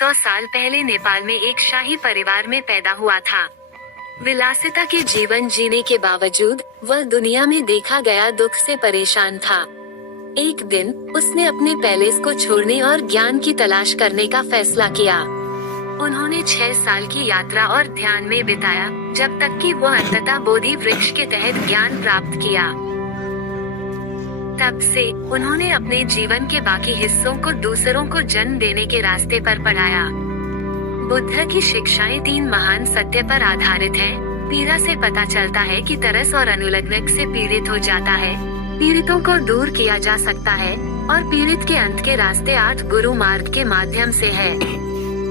100 साल पहले नेपाल में एक शाही परिवार में पैदा हुआ था। विलासिता के जीवन जीने के बावजूद वह दुनिया में देखा गया दुख से परेशान था। एक दिन उसने अपने पैलेस को छोड़ने और ज्ञान की तलाश करने का फैसला किया। उन्होंने 6 साल की यात्रा और ध्यान में बिताया, जब तक कि वह अंततः बोधि वृक्ष के तहत ज्ञान प्राप्त किया। तब से उन्होंने अपने जीवन के बाकी हिस्सों को दूसरों को जन्म देने के रास्ते पर बढ़ाया। बुद्ध की शिक्षाएं 3 महान सत्य पर आधारित हैं। पीड़ा से पता चलता है कि तरस और अनुलग्नक से पीड़ित हो जाता है, पीड़ितों को दूर किया जा सकता है, और पीड़ित के अंत के रास्ते 8 गुरु मार्ग के माध्यम से है।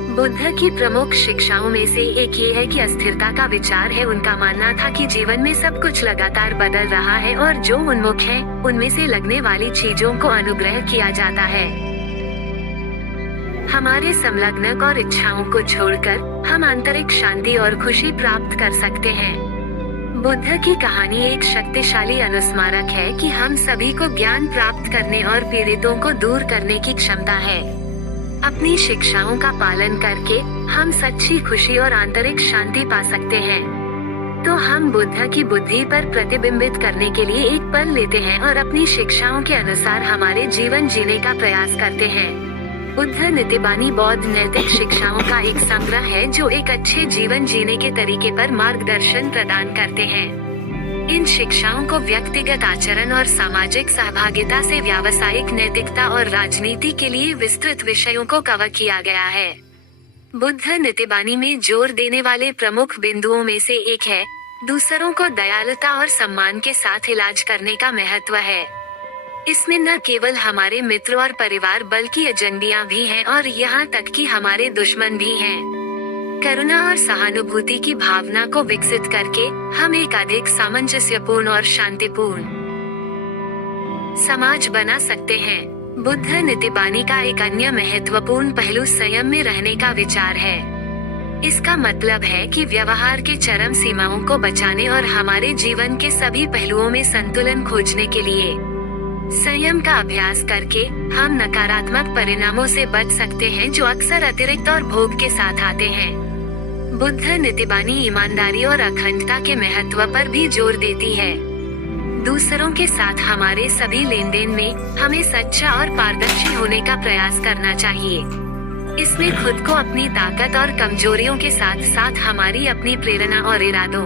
बुद्ध की प्रमुख शिक्षाओं में से एक ये है कि अस्थिरता का विचार है। उनका मानना था कि जीवन में सब कुछ लगातार बदल रहा है और जो उन्मुख है, उनमें से लगने वाली चीजों को अनुग्रह किया जाता है। हमारे संलग्नक और इच्छाओं को छोड़कर हम आंतरिक शांति और खुशी प्राप्त कर सकते हैं। बुद्ध की कहानी एक शक्तिशाली अनुस्मारक है कि हम सभी को ज्ञान प्राप्त करने और पीड़ितों को दूर करने की क्षमता है। अपनी शिक्षाओं का पालन करके हम सच्ची खुशी और आंतरिक शांति पा सकते हैं। तो हम बुद्ध की बुद्धि पर प्रतिबिंबित करने के लिए एक पल लेते हैं और अपनी शिक्षाओं के अनुसार हमारे जीवन जीने का प्रयास करते हैं। बुद्ध नीतिबानी बौद्ध नैतिक शिक्षाओं का एक संग्रह है जो एक अच्छे जीवन जीने के तरीके पर मार्गदर्शन प्रदान करते हैं। इन शिक्षाओं को व्यक्तिगत आचरण और सामाजिक सहभागिता से व्यावसायिक नैतिकता और राजनीति के लिए विस्तृत विषयों को कवर किया गया है। बुद्ध नीतिबानी में जोर देने वाले प्रमुख बिंदुओं में से एक है, दूसरों को दयालुता और सम्मान के साथ इलाज करने का महत्व है। इसमें न केवल हमारे मित्र और परिवार बल्कि अजनबियां भी हैं और यहाँ तक कि हमारे दुश्मन भी हैं। करुणा और सहानुभूति की भावना को विकसित करके हम एक अधिक सामंजस्यपूर्ण और शांतिपूर्ण समाज बना सकते हैं। बुद्ध नीतिबानी का एक अन्य महत्वपूर्ण पहलू संयम में रहने का विचार है। इसका मतलब है कि व्यवहार के चरम सीमाओं को बचाने और हमारे जीवन के सभी पहलुओं में संतुलन खोजने के लिए संयम का अभ्यास करके हम नकारात्मक परिणामों से बच सकते हैं जो अक्सर अतिरिक्त और भोग के साथ आते हैं। बुद्ध नीतिबानी ईमानदारी और अखंडता के महत्व पर भी जोर देती है। दूसरों के साथ हमारे सभी लेन देन में हमें सच्चा और पारदर्शी होने का प्रयास करना चाहिए। इसमें खुद को अपनी ताकत और कमजोरियों के साथ साथ हमारी अपनी प्रेरणा और इरादों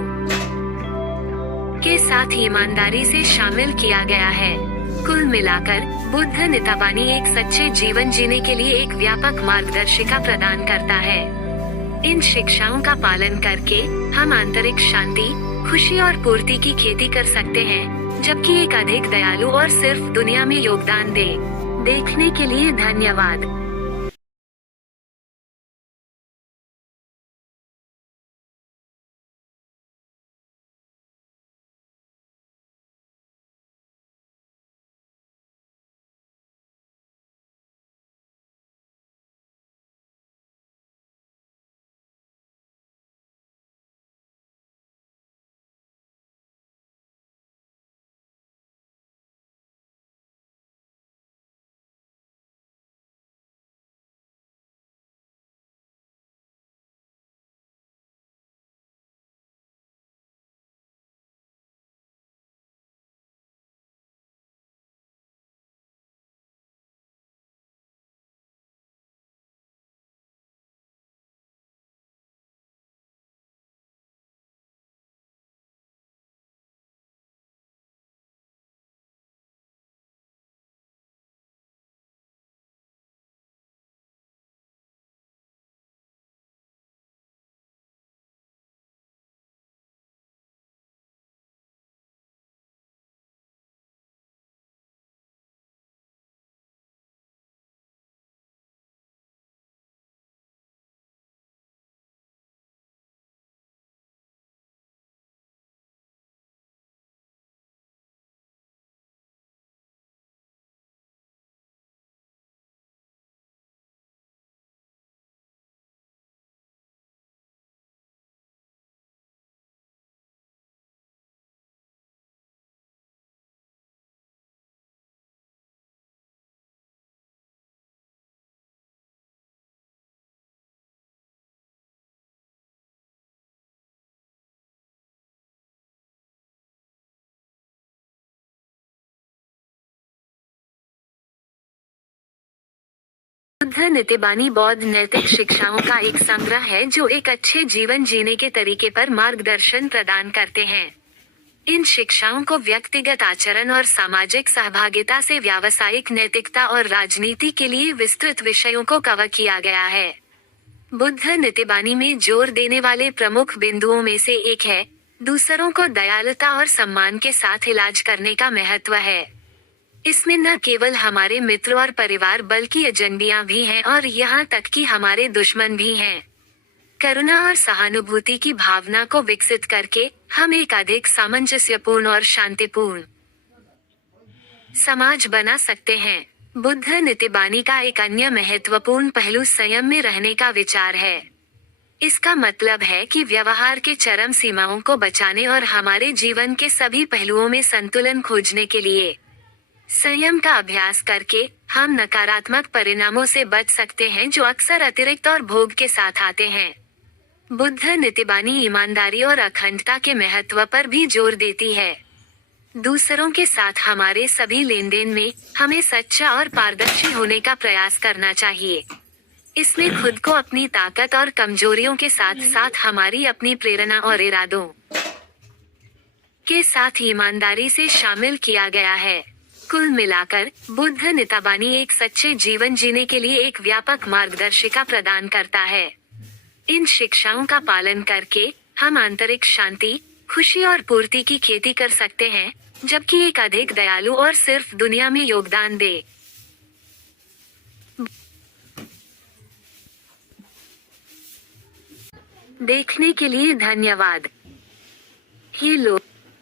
के साथ ईमानदारी से शामिल किया गया है। कुल मिलाकर बुद्ध नीतिबानी एक सच्चे जीवन जीने के लिए एक व्यापक मार्गदर्शिका प्रदान करता है। इन शिक्षाओं का पालन करके हम आंतरिक शांति, खुशी और पूर्ति की खेती कर सकते हैं, जबकि एक अधिक दयालु और सिर्फ दुनिया में योगदान देखने के लिए धन्यवाद। बुद्ध नीतिबानी बौद्ध नैतिक शिक्षाओं का एक संग्रह है जो एक अच्छे जीवन जीने के तरीके पर मार्गदर्शन प्रदान करते हैं। इन शिक्षाओं को व्यक्तिगत आचरण और सामाजिक सहभागिता से व्यावसायिक नैतिकता और राजनीति के लिए विस्तृत विषयों को कवर किया गया है। बुद्ध नीतिबानी में जोर देने वाले प्रमुख बिंदुओं में से एक है, दूसरों को दयालुता और सम्मान के साथ इलाज करने का महत्व है। इसमें न केवल हमारे मित्र और परिवार बल्कि एजेंडियां भी हैं और यहाँ तक कि हमारे दुश्मन भी हैं। करुणा और सहानुभूति की भावना को विकसित करके हम एक अधिक सामंजस्यपूर्ण और शांतिपूर्ण समाज बना सकते हैं। बुद्ध नीतिबानी का एक अन्य महत्वपूर्ण पहलू संयम में रहने का विचार है। इसका मतलब है कि व्यवहार के चरम सीमाओं को बचाने और हमारे जीवन के सभी पहलुओं में संतुलन खोजने के लिए संयम का अभ्यास करके हम नकारात्मक परिणामों से बच सकते हैं जो अक्सर अतिरिक्त और भोग के साथ आते हैं। बुद्ध नीतिबानी ईमानदारी और अखंडता के महत्व पर भी जोर देती है। दूसरों के साथ हमारे सभी लेन देन में हमें सच्चा और पारदर्शी होने का प्रयास करना चाहिए। इसमें खुद को अपनी ताकत और कमजोरियों के साथ साथ हमारी अपनी प्रेरणा और इरादों के साथ ईमानदारी से शामिल किया गया है। कुल मिलाकर बुद्ध नीतिबानी एक सच्चे जीवन जीने के लिए एक व्यापक मार्गदर्शिका प्रदान करता है। इन शिक्षाओं का पालन करके हम आंतरिक शांति, खुशी और पूर्ति की खेती कर सकते हैं, जबकि एक अधिक दयालु और सिर्फ दुनिया में योगदान दे। देखने के लिए धन्यवाद। ये लोग